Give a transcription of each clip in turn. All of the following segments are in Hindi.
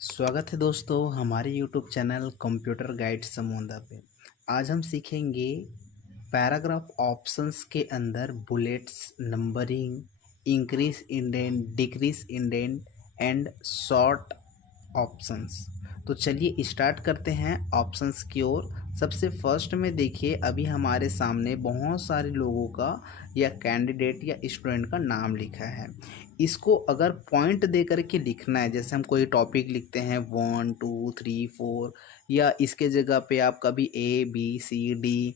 स्वागत है दोस्तों हमारे YouTube चैनल कंप्यूटर गाइड समोंदा पे। आज हम सीखेंगे पैराग्राफ ऑप्शंस के अंदर bullets, numbering, increase indent, decrease indent and short options. तो चलिए स्टार्ट करते हैं ऑप्शंस की ओर। सबसे फर्स्ट में देखिए, अभी हमारे सामने बहुत सारे लोगों का या कैंडिडेट या स्टूडेंट का नाम लिखा है। इसको अगर पॉइंट दे करके लिखना है, जैसे हम कोई टॉपिक लिखते हैं 1 2 3 4, या इसके जगह पे आप कभी ABCD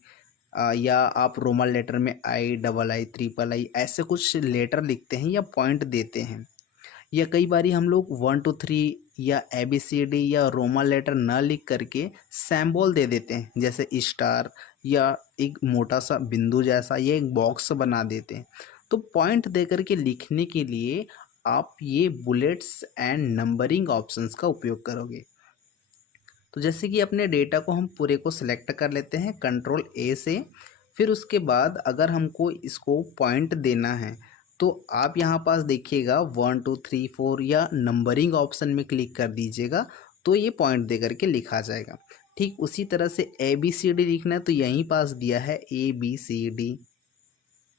या आप रोमन लेटर में II, ऐसे कुछ लेटर लिखते हैं या पॉइंट देते हैं। या कई बारी हम लोग 1 2 3 या ABCD या रोमन लेटर न लिख करके सैम्बल दे देते हैं, जैसे स्टार या एक मोटा सा बिंदु जैसा, या एक बॉक्स बना देते हैं। तो पॉइंट दे करके लिखने के लिए आप ये बुलेट्स एंड नंबरिंग ऑप्शंस का उपयोग करोगे। तो जैसे कि अपने डेटा को हम पूरे को सिलेक्ट कर लेते हैं Ctrl+A से। फिर उसके बाद अगर हमको इसको पॉइंट देना है तो आप यहाँ पास देखिएगा 1 2 3 4 या नंबरिंग ऑप्शन में क्लिक कर दीजिएगा, तो ये पॉइंट दे करके लिखा जाएगा। ठीक उसी तरह से ABCD लिखना है तो यहीं पास दिया है ABCD।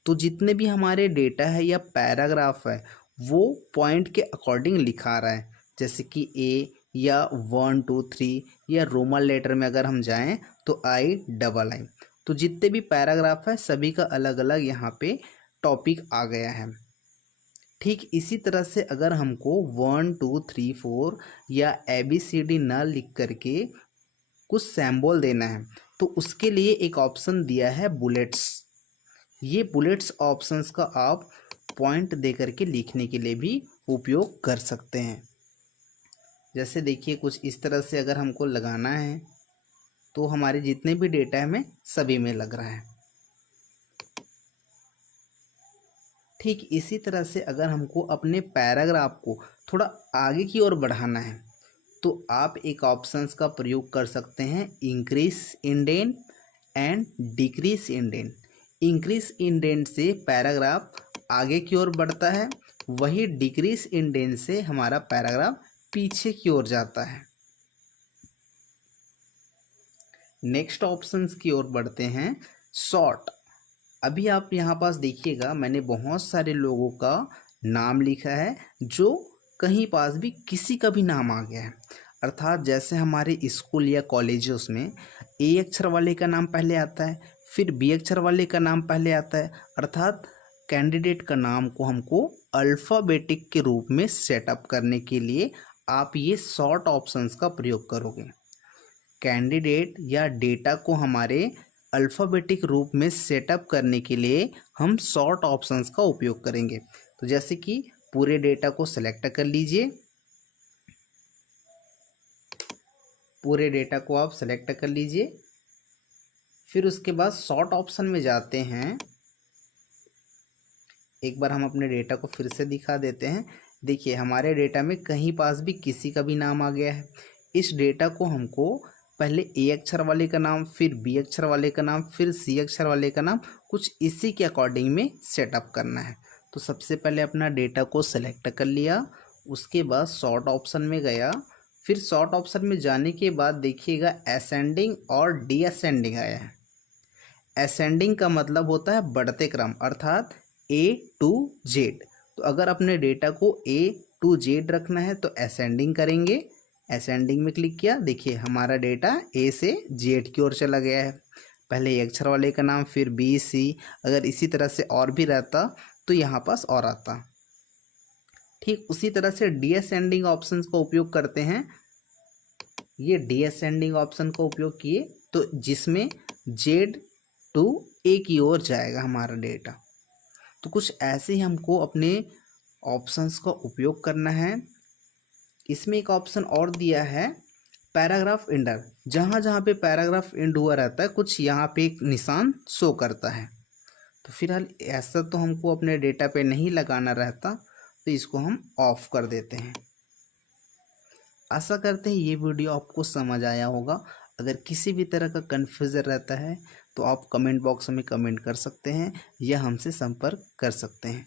तो जितने भी हमारे डेटा है या पैराग्राफ है वो पॉइंट के अकॉर्डिंग लिखा रहा है, जैसे कि A या 1 2 3, या रोमन लेटर में अगर हम जाएं तो II। तो जितने भी पैराग्राफ है सभी का अलग अलग यहाँ पे टॉपिक आ गया है। ठीक इसी तरह से अगर हमको 1 2 3 4 या ABCD ना लिख करके कुछ सैम्बल देना है तो उसके लिए एक ऑप्शन दिया है बुलेट्स। ये बुलेट्स ऑप्शंस का आप पॉइंट दे करके लिखने के लिए भी उपयोग कर सकते हैं। जैसे देखिए कुछ इस तरह से अगर हमको लगाना है तो हमारे जितने भी डेटा है में सभी में लग रहा है। ठीक इसी तरह से अगर हमको अपने पैराग्राफ को थोड़ा आगे की ओर बढ़ाना है तो आप एक ऑप्शंस का प्रयोग कर सकते हैं, increase indent and decrease indent. Increase indent से पैराग्राफ आगे की ओर बढ़ता है, वही डिक्रीज इंडेंट से हमारा पैराग्राफ पीछे की ओर जाता है। नेक्स्ट ऑप्शंस की ओर बढ़ते हैं, शॉर्ट। अभी आप यहाँ पास देखिएगा, मैंने बहुत सारे लोगों का नाम लिखा है जो कहीं पास भी किसी का भी नाम आ गया है। अर्थात जैसे हमारे स्कूल या कॉलेजेस में A अक्षर वाले का नाम पहले आता है, फिर B अक्षर वाले का नाम पहले आता है। अर्थात कैंडिडेट का नाम को हमको अल्फ़ाबेटिक के रूप में सेटअप करने के लिए आप ये शॉर्ट ऑप्शंस का प्रयोग करोगे। कैंडिडेट या डेटा को हमारे अल्फ़ाबेटिक रूप में सेटअप करने के लिए हम शॉर्ट ऑप्शंस का उपयोग करेंगे। तो जैसे कि पूरे डेटा को सिलेक्ट कर लीजिए, पूरे डेटा को आप सिलेक्ट कर लीजिए। फिर उसके बाद शॉर्ट ऑप्शन में जाते हैं। एक बार हम अपने डेटा को फिर से दिखा देते हैं। देखिए हमारे डेटा में कहीं पास भी किसी का भी नाम आ गया है। इस डेटा को हमको पहले A अक्षर वाले का नाम, फिर B अक्षर वाले का नाम, फिर C अक्षर वाले का नाम, कुछ इसी के अकॉर्डिंग में सेटअप करना है। तो सबसे पहले अपना डेटा को सेलेक्ट कर लिया, उसके बाद शॉर्ट ऑप्शन में गया। फिर शॉर्ट ऑप्शन में जाने के बाद देखिएगा असेंडिंग और डिअसेंडिंग आया है। असेंडिंग का मतलब होता है बढ़ते क्रम, अर्थात A to Z। तो अगर अपने डेटा को A to Z रखना है तो असेंडिंग करेंगे। असेंडिंग में क्लिक किया, देखिए हमारा डेटा A से Z की ओर चला गया है। पहले A अक्षर वाले का नाम, फिर B C, अगर इसी तरह से और भी रहता तो यहाँ पास और आता। ठीक उसी तरह से डिअसेंडिंग ऑप्शन का उपयोग करते हैं। ये डिअसेंडिंग ऑप्शन का उपयोग किए तो जिसमें Z to A की ओर जाएगा हमारा डेटा। तो कुछ ऐसे ही हमको अपने ऑप्शंस का उपयोग करना है। इसमें एक ऑप्शन और दिया है पैराग्राफ एंडर। जहाँ जहाँ पे पैराग्राफ एंड हुआ रहता है कुछ यहाँ पे एक निशान शो करता है। तो फिलहाल ऐसा तो हमको अपने डेटा पे नहीं लगाना रहता, तो इसको हम ऑफ कर देते हैं। आशा करते हैं ये वीडियो आपको समझ आया होगा। अगर किसी भी तरह का कन्फ्यूज़न रहता है तो आप कमेंट बॉक्स में कमेंट कर सकते हैं या हमसे संपर्क कर सकते हैं।